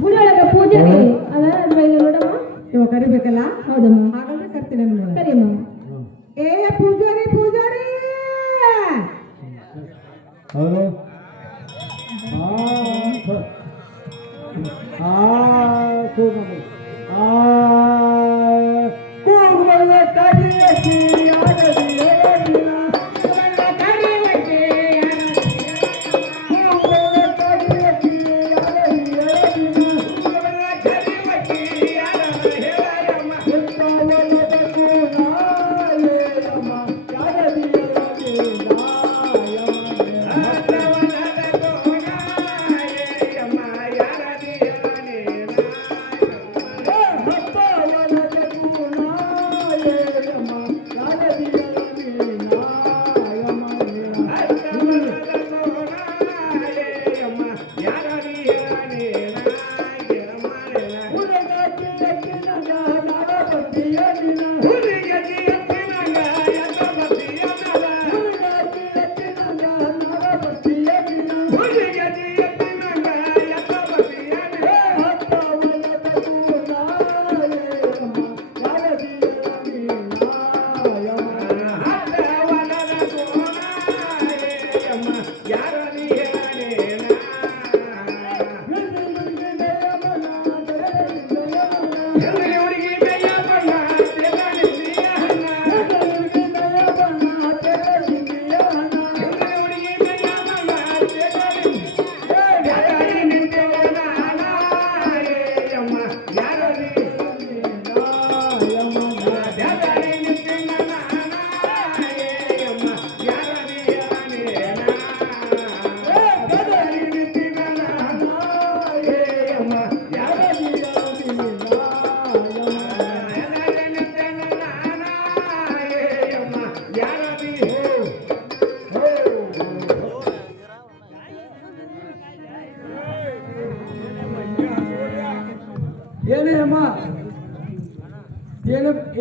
ಗುಡಿ ಒಳಗ ಪೂಜೆ ಅದ ನೋಡಮ್ಮ ಇವ ಕರಿಬೇಕಲ್ಲ. ಹೌದಮ್ಮ. ಹಾಗಾದ್ರೆ ಕರ್ತೀನಿ ಕರಿಯಮ್ಮ. ಏ ಪೂಜಾರಿ ಪೂಜಾರಿ ಹೌದು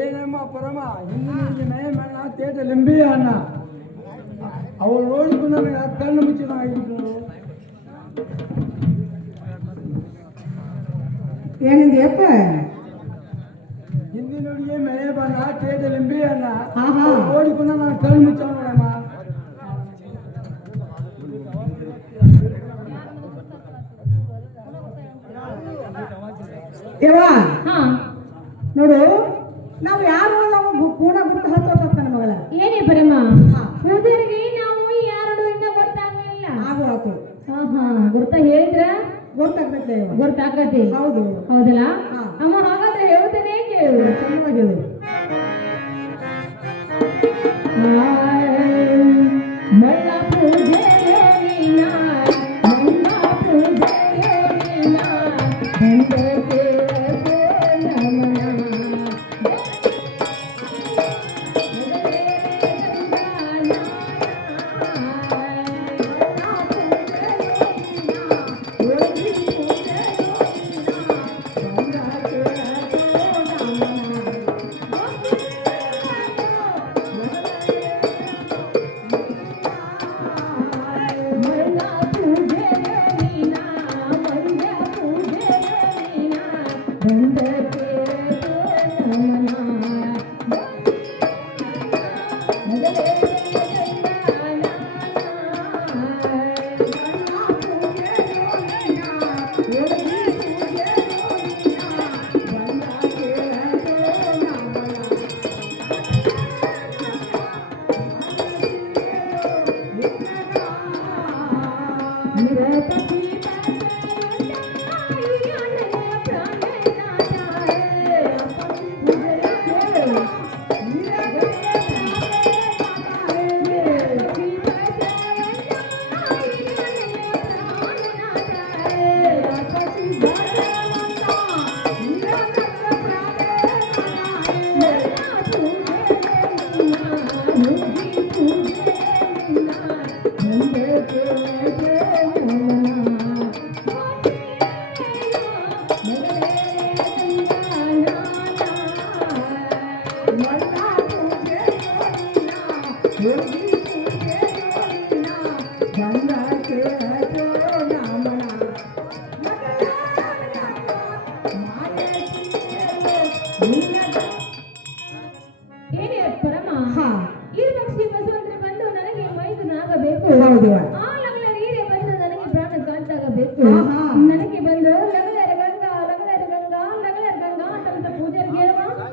ಏನಮ್ಮ ಪರಮ ಹಿಂದಿನ ಮೇ ಮೇಳ ತೇಟ ಲಿಂಬಿ ಅನ್ನ ಅವಳು ನೋಡಿಕೊಂಡು ನನಗೆ ಕಣ್ಣು ಮುಚ್ಚಿನ ಆಗಿಬಿಟ್ಟು ಏನಿದೆಯಪ್ಪ ಹಿಂದಿನ ಹುಡುಗಿ ಮೇ ಬಣ್ಣ ತೇಟ ಲಿಂಬಿ ಅನ್ನ ನೋಡಿಕೊಂಡು ನಾನು ಕಣ್ಣು ಮುಚ್ಚ ನೋಡಮ್ಮ. ನೋಡು ನಾವು ಯಾರು ನಾವು ಪೂರ್ಣ ಗುರುತು ಹತ್ತೋತ ನನ್ನ ಮಗಳ ಏನೇ ಬರಮ್ಮ ಪೂಜಾರಿಗೆ ನಾವು ಯಾರು ಇನ್ನ ಗೊತ್ತಾಗಲಿಲ್ಲ. ಆತು ಗುರ್ತ ಹೇಳಿದ್ರ ಗೊತ್ತಾಗ್ತೈತೆ. ಹೌದು ಹೌದಲ್ಲ ಅಮ್ಮ. ಹಾಗಾದ್ರೆ ಹೇಳ್ತೇನೆ ಕೇಳು. ಚೆನ್ನಾಗಿ ಹೇಳು. ಮಳ್ಳ ಪೂಜೆ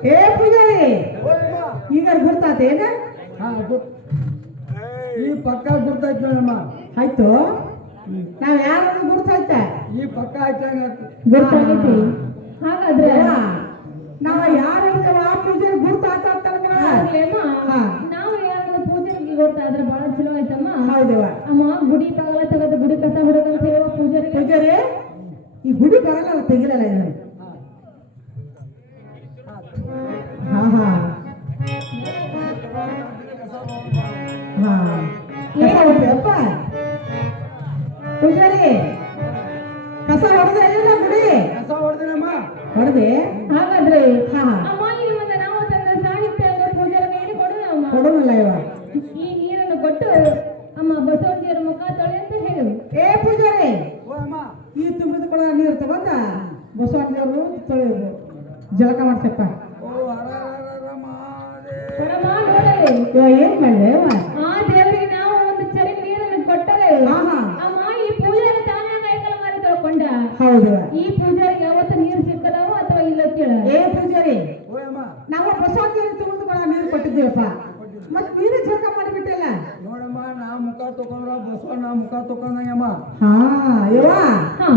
ಏ ಪೂಜಾರಿ ಓ ಅಮ್ಮ ಈಗ ಗುರ್ತಾತೇನ ಹಾ ಈ ಪಕ್ಕ ಗುರ್ತಾಯ್ತು ನೋಡಮ್ಮ. ಆಯ್ತು ನಾವ್ ಯಾರು ಗುರ್ತಾಯ್ತ ಈ ಪಕ್ಕ ಆಯ್ತಂಗ ಗೊತ್ತಾಗೈತಿ ಹಾಗಾದ್ರೆ ನಾವ ಯಾರು ಆ ಪೂಜಾರಿ ಗುರ್ತಾತ ಆಗ್ಲೇಮ್ಮ, ಹಾ. ನಾವು ಯಾರು ಪೂಜಾರಿಗೆ ಗೊತ್ತಾದ್ರೆ ಬಹಳ ಚಲೋ ಆಯ್ತಮ್ಮ. ಹೌದವ ಅಮ್ಮ ಗುಡಿ ತಗಲ ತಗದ ಗುಡಿ ಕಸ ಹೊಡೋದಂತ ಹೇಳುವ ಪೂಜಾರಿ ಪೂಜಾರಿ ಈ ಗುಡಿ ಬರಲ್ಲ ತೆಗಿಲಲ್ಲ ಇದನ್ನ ಹಾ ಹಾ ಹಾ ಕಸ ಹೊಡ್ದೆಯಪ್ಪ ಪೂಜಾರಿ ಕಸ ಹೊಡೆದ ಎಲ್ಲ ಗುಡಿ ಕಸ ಹೊಡೆದಿನಮ್ಮ. ಹೊಡೆದೆ ಹಾಗಾದ್ರೆ ಹಾ ಅಮ್ಮ ಈ ಮುಂದೆ ನಾವು ತನ್ನ ಸಾಹಿತ್ಯ ಅಲ್ವಾ ಪೂಜಾರಿಗೆ ಏನು ಕೊಡೋಣ ಅಮ್ಮ. ಕೊಡೋನಲ್ಲ ಇವ ಈ ನೀರನ್ನು ಕೊಟ್ಟು ಅಮ್ಮ ಬಸವಣ್ಣರ ಮುಖ ತೊಳೆ ಅಂತ ಹೇಳು. ಏ ಪೂಜಾರಿ ಓ ಅಮ್ಮ ಈ ತುಂಬಿದ ಕೊಡ ನೀರು ತಗೊಂಡ ಬಸವಣ್ಣವರು ತೊಳೆಯೋದು ಜಳಕ ಮಾಡ್ಸಪ್ಪ ಓ ಹರ ಮಾದೇ ಕೊಡಮ್ಮ ನೋಡಲಿ. ಇವ ಏನ್ ಮಾಡಿದೆ ಇವ ಆ ದೇವರಿಗೆ ನಾವು ಒಂದು ಚರಿ ನೀರನ್ನು ಕೊಟ್ಟರೆ ಆಹಾ. ಅಮ್ಮ ಈ ಪೂಜಾರಿ ತಾನೇ ಕೈಕಲ ಮಾರಿ ತಗೊಂಡ ಹೌದು ಈ ಪೂಜಾರಿಗೆ ಯಾವತ್ತು ನೀರು ಸಿಕ್ಕದಾವೋ ಅಥವಾ ಇಲ್ಲ ಕೇಳ. ಏ ಪೂಜಾರಿ ಓ ಅಮ್ಮ ನಾವು ಬಸವಣ್ಣವ್ರಿಗೆ ತುಂಬಿದ ಕೊಡ ನೀರು ಕೊಟ್ಟಿದ್ದೀವಪ್ಪ ಮತ್ ನೀನು ಜಳಕ ಮಾಡಿಬಿಟ್ಟಲ್ಲ ನೋಡಮ್ಮ ನಾ ಮುಖ ತಕೊಂಡ್ರ ಬಸವಣ್ಣ ಮುಖ ತಕೊಂಡಂಗಮ್ಮ. ಹಾ ಇವ ಹಾ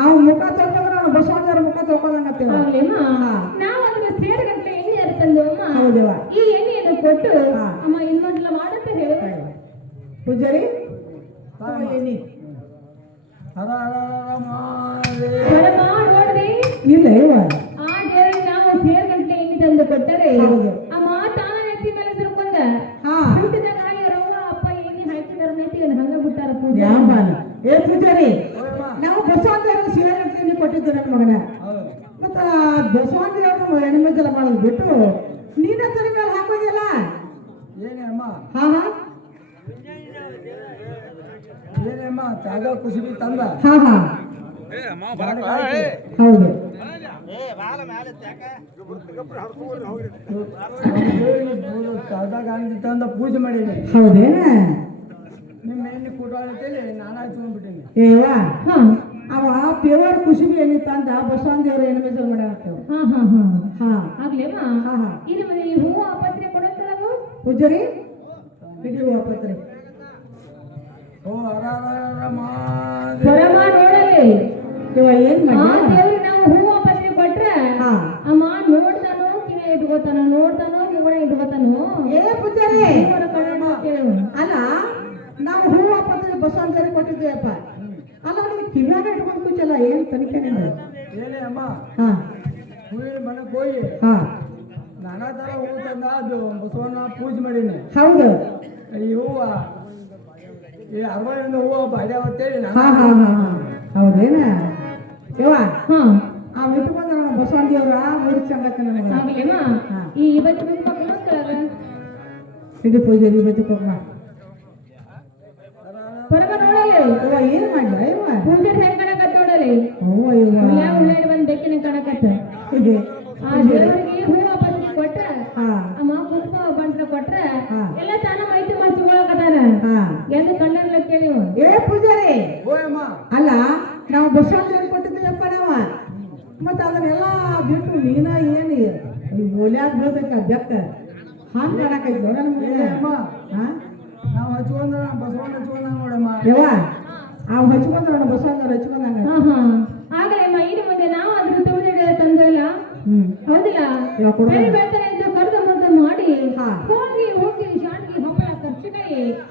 ಅವ್ ಮುಖ ತೊಳ್ಕೊಂಡ್ರ ಅವ್ನು ಬಸವಣ್ಣವ್ರ ಮುಖ ತೊಳ್ಕೊಂಡಂಗತ್ತೀವ ಆಗ್ಲೇಮ್ಮ. ಹಾ. ನಾವು ಅದಕ್ಕೆ ಸೇರಿಗಂಟೆ ಎಣ್ಣೆ ಅರ್ತಂದು ಅಮ್ಮ ಹೌದವ ಈ ಎಣ್ಣೆಯನ್ನು ಕೊಟ್ಟು ಹಾ. ಅಮ್ಮ ಇನ್ನೊಂದ್ಲ ಮಾಡುತ್ತೆ ಹೇಳು. ಪೂಜಾರಿ ತಾಯಮ್ಮ. ಏನಿ ಹರ ಮಾದೇ ಕೊಡಮ್ಮ ನೋಡ್ರಿ ಇಲ್ಲ ಇವ ಆ ದೇವರಿಗೆ ನಾವು ಸೇರಿಗಂಟೆ ಎಣ್ಣೆ ತಂದು ಕೊಟ್ಟರೆ ಹೌದು. ಅಮ್ಮ ತಾನ ನೆತ್ತಿ ಮೇಲೆ ಸುರ್ಕೊಂಡ ಹಾ ಹುಟ್ಟಿದಾಗ ಆಗಿರವ ಅಪ್ಪ ಎಣ್ಣೆ ಹಾಕಿದಾರ ನೆತ್ತಿಗೆ ಹಂಗ ಬಿಟ್ಟಾರ ಪೂಜೆ. ಯಾವ ಏ ಪೂಜಾರಿ ಓ ಅಮ್ಮ ನಾವು ಬಸವಣ್ಣವ್ರಿಗೆ ಶಿವಗಂಟೆ ಕೊಟ್ಟಿದ್ದು ನನ್ನ ಮಗನ ಹೌದು ಮತ್ತ ಬಸವಣ್ಣವ್ರು ಹೆಣ್ಮಜ್ಜಲ ಮಾಡೋದು ಬಿಟ್ಟು ನೀನ ತಲೆ ಮೇಲೆ ಹಾಕೋದಿಲ್ಲ ಏನೇ ಅಮ್ಮ ಹಾ ಹಾ ಏನೇಮ್ಮ ಜಾಗ ಕುಸಿಬಿ ತಂದ ಹಾ ಹಾ ಬಾಡಿಗೆ ಹಾಕಿ ಹೌದು ಜಾಗ ತಂದ ಪೂಜೆ ಮಾಡೀನಿ. ಹೌದೇನ ನಿಮ್ಮ ಎಣ್ಣೆ ಕೂಟಾಳತೇಳಿ ನಾನಾ ತಗೊಂಡ್ಬಿಟ್ಟೀನಿ. ಏವಾ ಹಾ ಅವ ಪ್ಯೂರ್ ಕುಸುಬಿ ಎಣ್ಣೆ ತಂದ ಬಸವಣ್ಣದೇವ್ರ ಹೆಣ್ಮಜ್ಜಲ ಮಾಡಾಕ್ತೇವ ಹಾ ಹಾ ಹಾ ಹಾ ಆಗ್ಲೇಮ್ಮ. ಹಾ ಹಾ ಇದು ಮತ್ತೆ ಈ ಹೂವು ಪತ್ರೆ ಕೊಡುತ್ತಲ್ಲ ಪೂಜಾರಿ ಹಿಡಿಯುವ ಪತ್ರೆ ಓ ಹರ ಮಾದೇ ಬರಮ್ಮ ನೋಡಲಿ. ಇವ ಏನ್ ಆ ಮಾಡಿ ದೇವ್ರಿಗೆ ನಾವು ಹೂವು ಪತ್ರೆ ಕೊಟ್ರೆ ಹಾ ಅಮ್ಮ ನೋಡ್ತಾನೋ ಕಿವಿ ಇಟ್ಕೋತಾನೋ ನೋಡ್ತಾನೋ ಮುಗುಳ ಇಟ್ಕೋತಾನೋ ಏ ಪೂಜಾರಿ ಇವರ ಕಣ್ಣು ಕೇಳು. ಅಲ್ಲ ನಾವು ಹೂವ ಪತ್ರೆ ಬಸವಣ್ಣದೇವ್ರಿಗೆ ಕೊಟ್ಟಿದ್ದೇವಪ್ಪ ಅಲ್ಲ ನೀವು ಕಿವ್ಯಾಗ ಇಟ್ಕೊಂಡು ಕೂಚಲ್ಲ ಏನ್ ತನಿಖೆ ನಿಂದ ಏನೇ ಅಮ್ಮ ಹಾ ಹೂವಿನ ಮನಕ್ಕೆ ಹೋಗಿ ಹಾ ನಾನಾ ಥರ ಹೂವು ತಂದ ಅದು ಬಸವಣ್ಣ ಪೂಜೆ ಮಾಡೀನಿ. ಹೌದು ಈ ಹೂವ ಈ ಅರವಳಿಂದ ಹೂವು ಬಾಡ್ಯಾವತ್ತೇಳಿ ಹಾ ಹಾ ಹಾ ಹಾ ಹೌದೇನ ಯವ್ವ ಹಾ ಆ ಇಟ್ಕೊಂಡ ನಾನು ಬಸವಣ್ಣದೇವ್ರ ಮೂರು ಸಂಗತಿ ನನಗೆ ಆಗ್ಲೇಮ್ಮ. ಹಾ. ಈ ಇವತ್ತು ಮಕ್ಕಳು ಹಿಡಿ ಪೂಜಾರಿ ಬತ್ತಿ ಕೊಮ್ಮ ಬರಮ್ಮ ನೋಡಲಿ. ಯವ್ವ ಏನ್ ಮಾಡ್ಲ ಯವ್ವ ಪೂಜೆ ಹೆಂಗ್ ಕಣಕತ್ತ ನೋಡಲಿ. ಅವ್ವ ಯವ್ವ ಉಳ್ಳಾಗ ಉಳ್ಳಾಡಿ ಬಂದ್ ಬೆಕ್ಕಿನ ಕಣಕತ್ತ. ಇದೆ ಆ ದೇವರಿಗೆ ಹೂವ ಪತ್ರೆ ಕೊಟ್ಟ ಹಾ ಅಮ್ಮ ಕುಂಕುಮ ಬಂಟ್ರ ಕೊಟ್ರ ಹಾ. ಎಲ್ಲ ತಾನ ಮೈತಿ ಹಚ್ಕೊಳಕತ್ತಾರ ಹಾ ಎಂದು ಕಣ್ಣಲ್ಲ ಕೇಳಿ ಇವ. ಏ ಪೂಜಾರಿ ಓ ಅಮ್ಮ ಅಲ್ಲ ನಾವು ಬಸವಣ್ಣದೇವ್ರಿಗೆ ಕೊಟ್ಟಿದ್ದೀವಪ್ಪ ನಾವ ಮತ್ತ ಅದನ್ನೆಲ್ಲ ಬಿಟ್ಟು ನೀನ ಏನು ಓಲ್ಯಾಗ ಬೀಳ್ಬೇಕ ಬೆಕ್ಕ ಹಾಂಗ್ ಮಾಡಾಕೈತಿ ನೋಡಣ ಏನೇ ಅಮ್ಮ ಹಾ ನಾವು ಹಚ್ಕೊಂಡ್ರ ಬಸವಣ್ಣ ಹಚ್ಕೊಂಡ ನೋಡಮ್ಮ. ಯವ್ವ ಅವ್ ಹಚ್ಕೊಂಡ ನೋಡ ಬಸವಣ್ಣವ್ರು ಹಚ್ಕೊಂಡಂಗ ಹಾ ಹಾ ಆಗಲೇ ಇನ್ನು ಮುಂದೆ ನಾವು ಅದ್ರ ತೋಳಿಗೆ ತಂದಲ್ಲ ಹೌದಿಲ್ಲ. ಯಾವ ಕೊಡು? ಬೆಳೆ ಬೆಳ್ತಾನೆ ಅಂತ ಕರ್ದು ಮುರ್ದು ಮಾಡಿ ಹಾ. ಹೋಗಿ ಹೋಗಿ ಶಾಂತಿಗೆ ಹಪ್ಪಳ ಖರ್ಚಿಗೆ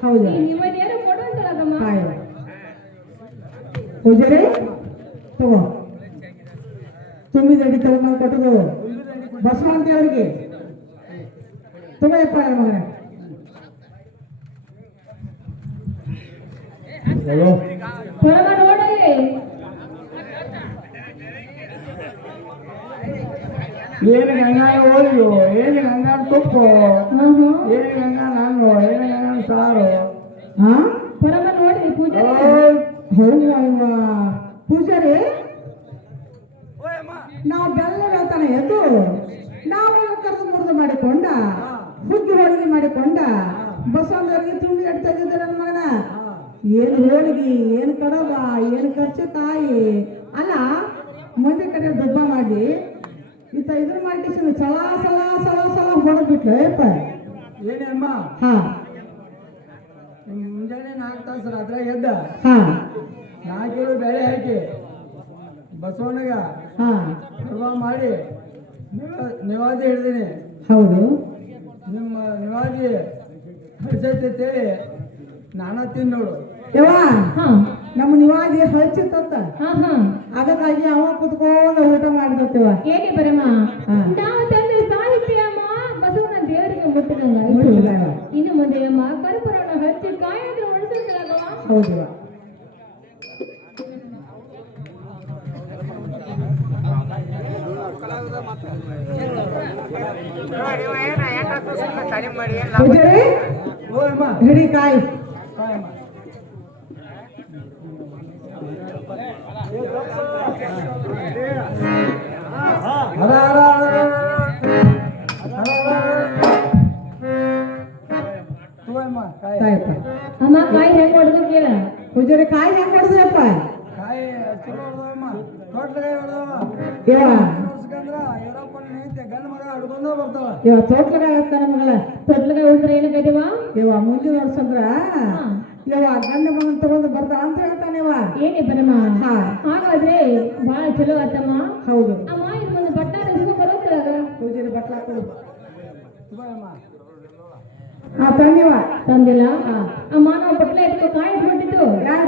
ಹೌದು. ನಿಮ್ಮನ್ಯಾರು ಕೊಡುವಂತಲ್ಲಮ್ಮ. ಕಾಯ ಪೂಜಾರಿ ತಗೋ ತುಂಬಿದ ಅಡಿ ತಗೊಂಡ್ ಕೊಟ್ಟದು ಬಸವಣ್ಣ ದೇವರಿಗೆ ತಗೋಯಪ್ಪ ನನ್ನ ಮಗನ ಬರಮ್ಮ ನೋಡಲಿ. ಏನು ಗಂಗಾಳ ಹೋಳಿಗೆ ಏನು ಗಂಗಾಳ ತುಪ್ಪ ಹಾ ಹಾ ಏನು ಗಂಗಾಳ ಹಣ್ಣು ಏನು ಗಂಗಾಳ ಸಾರು. ಹಾ ಬರಮ್ಮ ನೋಡಿ ಪೂಜೆ. ಹೌದಾ ಪೂಜಾರಿ ಓ ಅಮ್ಮ ನಾವು ಬೆಲ್ಲ ಹೇಳ್ತಾನೆ ಎದ್ದು ನಾವು ಕರೆದು ಮುರಿದು ಮಾಡಿಕೊಂಡ ಹುಗ್ಗಿ ಹೋಳಿಗೆ ಮಾಡಿಕೊಂಡ ಬಸವಣ್ಣವ್ರಿಗೆ ತುಂಬಿ ಎಡ್ತಾ ಇದ್ದಿದ್ದೆ ನನ್ನ ಮಗನ ಏನು ಹೋಳಿಗೆ ಏನು ಕಡಬ ಏನು ಖರ್ಚು ಕಾಯಿ ಅಲ್ಲ ಮಂದಿ ಕಡೆ ದುಬ್ಬ ಮಾಡಿ ಈತ ಇದ್ರ ಮಾಡ್ಕಿಸಿದ ಸಲ ಸಲ ಸಲ ಸಲ ಹೊಡೆದ್ಬಿಟ್ಲ ಏಪ್ಪ ಏನೇ ಅಮ್ಮ ಹಾ ಮುಂಜಾನೆ 4 ತಾಸು ರಾತ್ರಿ ಎದ್ದ ಹಾ 4 ಕಿಲೋ ಬೇಳೆ ಹಾಕಿ ಬಸವಣ್ಣಗ ಹಾ ಕರ್ಮ ಮಾಡಿ ನಿವಾದಿ ಹಿಡ್ದೀನಿ. ಹೌದು ನಿಮ್ಮ ನಿವಾದಿ ಹಚ್ಚೈತೇಳಿ ನಾನ ತಿನ್ನೋಡು ಯವ್ವ ಹಾ ನಮ್ಮ ನಿವಾದಿ ಹಚ್ಚಿತ್ತ ಹಾ ಹಾ ಅದಕ್ಕಾಗಿ ಅವ ಕುತ್ಕೊಂಡು ಊಟ ಮಾಡ್ದತ್ತವ ಏನೇ ಬರಮ್ಮ ಹಾ. ನಾವು ತಂದೆ ಸಾಹಿತ್ಯ ಅಮ್ಮ ಬಸವನ ದೇವರಿಗೆ ಮುಟ್ಟಿದಂಗ ಮುಟ್ಟಿದಾಗ. ಇನ್ನು ಮುಂದೆ ಅಮ್ಮ ಕರ್ಪೂರನ ಹಚ್ಚಿ ಕಾಯಿದ್ರೆ ಒಣಸುತ್ತಲಾಗವ ಹೌದು ಪೂಜಾರಿ ಓ ಅಮ್ಮ ಹಿಡಿ ಕಾಯಿ ಕಾಯಮ್ಮ ಹರ ಹರ ತಗೋಯಮ್ಮ ಕಾಯಿ ತಾಯಪ್ಪ ಅಮ್ಮ ಕಾಯಿ ಹೆಂಗ್ ಹೊಡೆದು ಕೇಳ ಪೂಜಾರಿ ಕಾಯಿ ಹೆಂಗ್ ಹೊಡೆದಪ್ಪ ಕಾಯಿ ಚಲೋ ಹೊಡೆದವಮ್ಮ ತೋಟಗಾಯಿ ಹೊಡೆದವ ಯವ್ವ ನೋಡ್ಸ್ಕಂದ್ರ ಇವರಪ್ಪನ ನಿಂತೆ ಗಂಡ ಮಗ ಹಿಡ್ಕೊಂಡ ಬರ್ತಾವ ಯವ್ವ ತೋಟ್ಲಗಾಯ ಆಗ್ತಾನ ಮಗಳ ತೊಟ್ಲಗ ಉಳಿದ್ರೆ ಏನಕ್ಕೈತಿವ ಯವ್ವ ಮುಂದಿನ ವರ್ಷಂದ್ರ ಯವ್ವ ಗಂಡ ಮಗನ್ ತಗೊಂಡು ಬರ್ತಾಳ ಅಂತ ಹೇಳ್ತಾನೆವ ಏನೇ ಬರಮ್ಮ ಹಾ ಹಾಗಾದ್ರೆ ಬಹಳ ಚಲೋ ಆತಮ್ಮ ಹೌದು ಅಮ್ಮ ಇದು ಒಂದು ಬಟ್ಟ ಇಸ್ಕೊಂಡ್ ಬರುತ್ತಲ್ಲ ಪೂಜಾರಿ ಬಟ್ಲ ಕೊಡು ತಗೋಯಮ್ಮ ಹಾ ತಂದಿವ ತಂದಿಲ್ಲ ಅಮ್ಮ ನಾವು ಬಟ್ಲ ಇಟ್ಕೋ ಕಾಯಿ ಇಟ್ಕೊಂಡಿದ್ದು ಯಾರ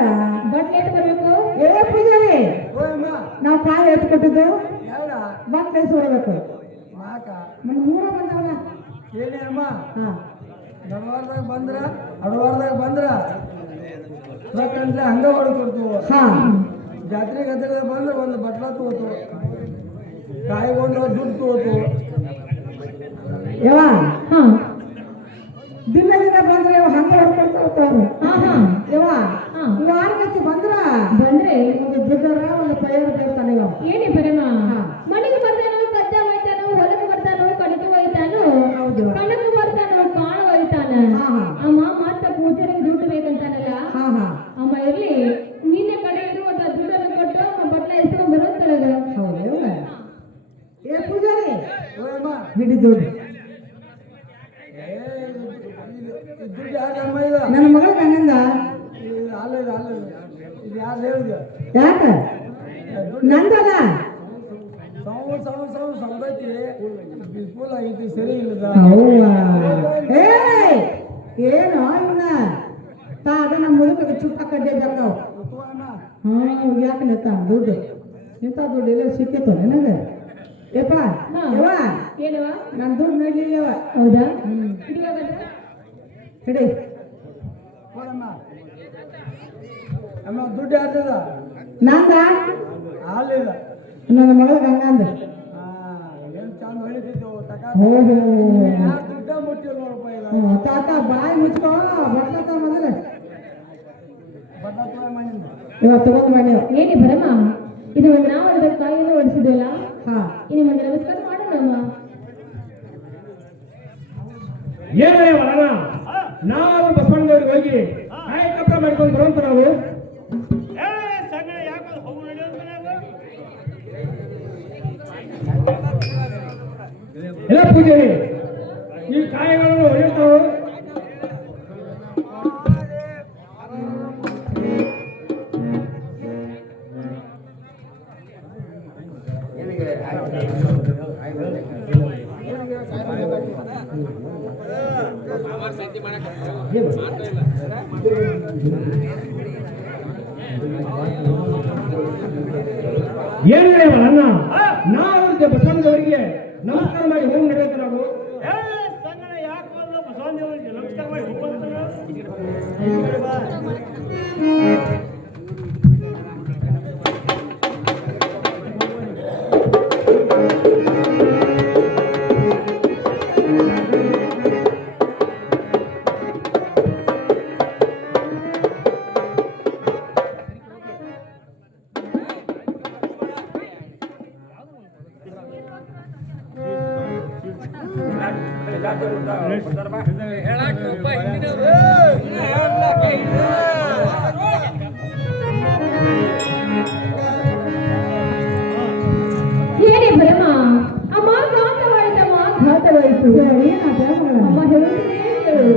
ಬಟ್ಲೆ ಎತ್ತು ಬರ್ಬೇಕು ಏ ಪೂಜಾರಿ ತಗೋಯಮ್ಮ ನಾವು ಕಾಯಿ ಎತ್ಕೊಟ್ಟಿದ್ದು ಯಾರ ಬಟ್ಲೆ ಸುಡಬೇಕು ನಾಕ ನಮ್ಗೆ ಮೂರ ಬಂದವಲ್ಲ ಏನೇ ಅಮ್ಮ ಹಾ ನಡವಾರದಾಗ ಬಂದ್ರ ಅಡವಾರದಾಗ ಬಂದ್ರ ಯಾಕಂದ್ರೆ ಹಂಗ ಹೊಡ್ಕೊಡ್ತೀವಿ ಹಾ ಜಾತ್ರೆ ಗದ್ರದಾಗ ಬಂದ್ರೆ ಒಂದು ಬಟ್ಲ ತಗೋತು ಕಾಯಿಗೊಂಡು ದುಡ್ಡು ತಗೋತು ಯವ್ವ ಹಾ ದಿನ ದಿನ ಬಂದ್ರೆ ಇವ್ ಹಂಗೆ ಹೊಡ್ಕೊಳ್ತಾ ಹೋಗ್ತಾವ್ರು ಹಾ ಹಾ ಯವ್ವ ಹಾ. ವಾರಕ್ಕೆ ಬಂದ್ರ ಬಂದ್ರೆ ಒಂದು ದುಡ್ಡರ ಒಂದು ಪೈರ ಬೇಡ್ತಾನೆ ಇವ ಏನೇ ಬರಮ್ಮ ಹಾ. ಮನೆಗೆ ಬರ್ತಾನೋ ಗದ್ದೆ ಒಯ್ತಾನೋ ಹೊಲಕ್ಕೆ ಬರ್ತಾನೋ ಕಣಕ್ಕೆ ಒಯ್ತಾನೋ ಹೌದು ಕಣಕ್ಕೆ ಬರ್ತಾನೋ ಕಾಳು ಒಯ್ತಾನ ಹಾ, ಹಾ. ಅಮ್ಮ ಮತ್ತ ಪೂಜಾರಿಗೆ ದುಡ್ಡು ಬೇಕಂತಾನಲ್ಲ ಹಾ ಹಾ ಅಮ್ಮ ಇರ್ಲಿ ನಿನ್ನೆ ಕಡೆ ಇರುವಂತ ದುಡ್ಡನ್ನು ಕೊಟ್ಟು ಅಮ್ಮ ಬಟ್ಲ ಎಸ್ಕೊಂಡ್ ಬರುತ್ತಲ್ಲ ಹೌದು ಯವ್ವ. ಏ ಪೂಜಾರಿ ಹೋಯಮ್ಮ ಹಿಡಿ ದುಡ್ಡು ದುಡ್ಡು ಯಾರಮ್ಮ ಇದು ನನ್ನ ಮಗಳ ಗಂಗಂದ ಅಲ್ಲ ಇದು ಯಾರು ಹೇಳಿದ ಯಾಕ ನಂದಲ್ಲ ಸೌದೈತಿ ಬಿಲ್ಕುಲ್ ಐತಿ ಸರಿ ಇಲ್ಲದ ಅವ್ವ ಏಯ್ ಏನು ಇವನ ತಾ ಅದನ್ನ ಮುದುಕಿಗೆ ಚುಟ್ಟ ಕಡ್ಡೆ ಬೇಕಾವ್ ಯಾಕೆ ನಿಂತ ದುಡ್ಡು ಇಂಥ ದುಡ್ಡು ಎಲ್ಲ ಸಿಕ್ಕಿತ್ತು ನಿನಗೆ ಏಪ್ಪ ಯವ್ವ ಏನವ ನನ್ನ ದುಡ್ಡು ನಡಲಿಲ್ಲವ ಹೌದಾ ಹಿಡಿ ನೋಡಮ್ಮ ಅಮ್ಮ ದುಡ್ಡು ಯಾರ್ದದ ನಂದ ಹಾಲಿದ ನನ್ನ ಮಗಳ ಗಂಗಂದ ಏನು ಚಂದ ಹೊಳಿತಿದ್ದೆವು ತಕ ಓಹೋ ಯಾರು ದುಡ್ಡ ಮುಟ್ಟಿಲ್ಲ ನೋಡಪ್ಪ ಇದು ತಾತ ಬಾಯಿ ಮುಚ್ಕೋ ಬಟ್ಲತ್ತ ಮೊದಲು ಬಟ್ಟ ತಗೊಂಡ್ ಇವತ್ತು ತಗೊಂಡು ಬನ್ನಿ ಏನೇ ಬರಮ್ಮ ಇದು ನಾವು ಅದರ ಕಾಯಿಯನ್ನು ಹೊಡಿಸಿದ್ವಲ್ಲ ಹಾ ಇನ್ನು ಮುಂದೆ ನಮಸ್ಕಾರ ಮಾಡೋಣ ಏನೇ ಮಾಡೋಣ ನಾವು ಬಸವಣ್ಣದವ್ರಿಗೆ ಹೋಗಿ ಕಾಯಿ ಕಪ್ಪ ಮಾಡ್ಕೊಂಡು ಬರುವಂತ ನಾವು ಎಲ್ಲ ಪೂಜಾರಿ ಈ ಕಾಯಿಗಳನ್ನು ಹೊಡೆಯುತ್ತಾವು ಏನು ಅಣ್ಣ ನಾವು ಬಸವಣ್ಣದವರಿಗೆ ನಮಸ್ಕಾರ ಮಾಡಿ ಹೋಗಿ ನಡೆಯುತ್ತೆ ನಾವು ಏನೇ ಬರಮ್ಮ ಅಮ್ಮ ಏನಾದ ಅಮ್ಮ ಹೇಳ್ತೀನಿ ಕೇಳು.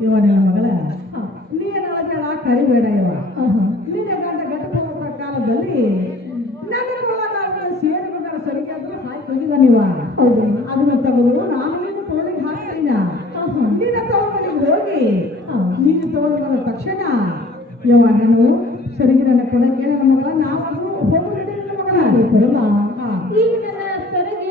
ಇವ ನನ್ನ ಮಗಳ ನೀನಾಳ ಕರಿಬೇಡ ಇವ ನಿನ್ನ ಗಂಡ ಗಟ್ಟುಕೊಂಡ ಕಾಲದಲ್ಲಿ ನನ್ನ ಸೇರಿಕೊಂಡ ಸರಿಗೆ ಅಂತ ಹಾಕಿ ಹೋಗಿದ್ದಾನಿವ ಅದನ್ನ ತೆಗೆದು ನಾನು ನೀನು ತೋಳಿಗೆ ಹಾಕ್ತೀನ ನಿನ್ನ ತಗೊಂಡು ಹೋಗಿ ನೀನು ತಗೊಂಡು ಬಂದ ತಕ್ಷಣ ಯವ ನಾನು ಸರಿಗೆ ನನ್ನ ಕೊಡಕ್ಕೆ ನನ್ನ ಮಗಳ ನಾವಾದ್ರೂ ಹೋಗಿ ಮಗಳ ಈಗ ನನ್ನ ಸರಿಗೆ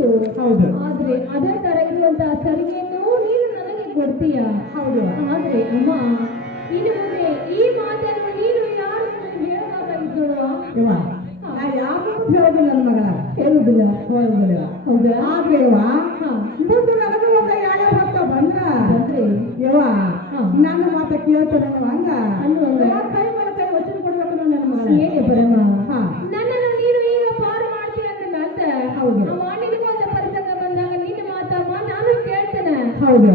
ಹೋಯ್ತು. ಹೌದು. ಆದ್ರೆ ಅದೇ ತರ ಇರುವಂತಹ ಸರಿಗೆಯನ್ನು ನೀನು ನನಗೆ ಕೊಡ್ತೀಯ. ಹೌದು. ಆದ್ರೆ ಅಮ್ಮ ಇನ್ನು ಮುಂದೆ ಈ ಮಾತನ್ನು ನೀನು ಯಾರು ಹೇಳಬೇಕಾಗಿದ್ದಳು? ಇವ ನಾ ಯಾರು ಹೇಳೋದಿಲ್ಲ ನನ್ನ ಮಗಳ ಹೇಳುದಿಲ್ಲ. ಹೋಗುದಿಲ್ಲ. ಹೌದಾ? ಆದ್ರೆ ಇವ ಮುಂದೆ ನನಗೆ ಒಂದು ಯಾಳೆ ಹೊತ್ತ ಬಂದ್ರ ಇವ ನನ್ನ ಮಾತ ಕೇಳ್ತಾನೆ ಹಂಗ ಕೈ ಮೇಲೆ ಕೈ ವಚನ ಕೊಡ್ಬೇಕು ನನ್ನ ಮಗಳ. ಹೇಗೆ ಬರಮ್ಮ? ನನ್ನನ್ನು ನೀನು ಈಗ ಪಾರು ಮಾಡ್ತೀನಿ ಅಂತ ಹೌದು. ನಿನಗೊಂದು ಪ್ರಸಂಗ ಬಂದಾಗ ನಿನ್ನ ಮಾತಮ್ಮ ನಾನು ಕೇಳ್ತೇನೆ. ಹೌದು.